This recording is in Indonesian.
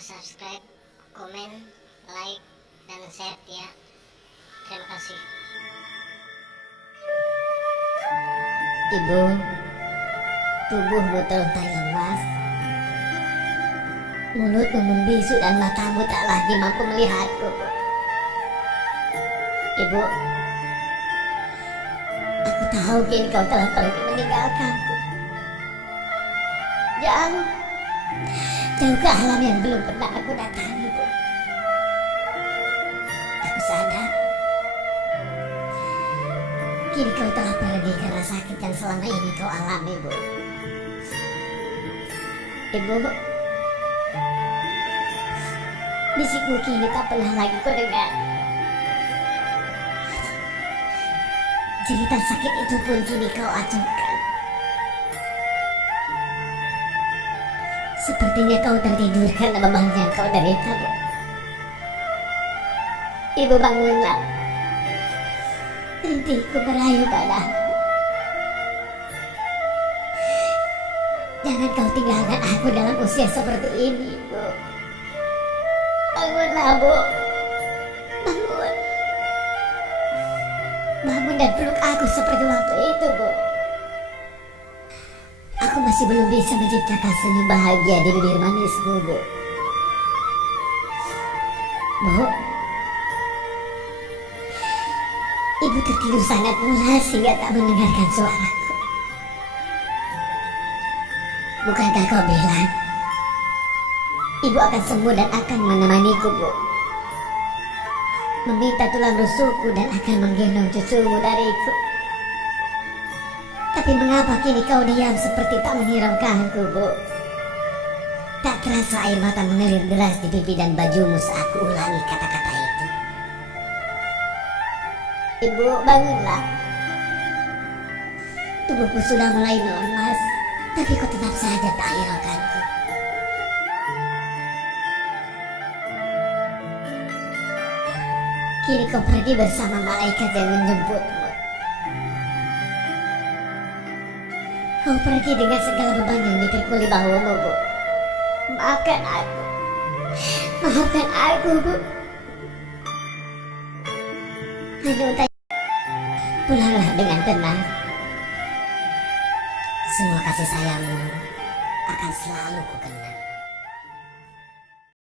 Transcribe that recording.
subscribe, komen, like, dan share ya. Terima kasih. Ibu, tubuhmu terlentang lemas, mulutmu membisu dan matamu tak lagi mampu melihatku. Ibu, aku tahu kini kau telah pergi meninggalkanku. Jauh ke alam yang belum pernah aku datangi, Bu. Aku sadar kini kau telah pergi karena sakit yang selama ini kau alami, Bu. Ibu, bisikmu kini tak pernah lagi kau dengar. Cerita sakit itu pun kini kau acuhkan. Sepertinya kau tertidur karena beban yang kau derita, Bu. Ibu, bangunlah. Rintiku merayu padamu. Jangan kau tinggalkan aku dalam usia seperti ini, Bu. Bangunlah, Bu. Bangun. Bangun dan peluk aku seperti waktu itu, Bu. Aku masih belum bisa menciptakan senyum bahagia di bibir manismu, Bu. Bu, Ibu tertidur sangat pulas hingga tak mendengarkan suaraku. Bukankah kau bilang Ibu akan sembuh dan akan menemaniku, Bu? Meminta tulang rusukku dan akan menggendong cucumu dariku. Tapi mengapa kini kau diam seperti tak menghiraukanku, Bu? Tak terasa air mata mengalir deras di pipi dan bajumu saat ku ulangi kata-kata itu. Ibu, bangunlah. Tubuhku sudah mulai melemas, tapi kau tetap saja tak hiraukanku. Kini kau pergi bersama malaikat yang menjemputmu. Kau pergi dengan segala beban yang dipikul di bahumu, Bu. Maafkan aku. Maafkan aku, Bu. Hanya untuk pulanglah dengan tenang. Semua kasih sayangmu akan selalu ku kenang.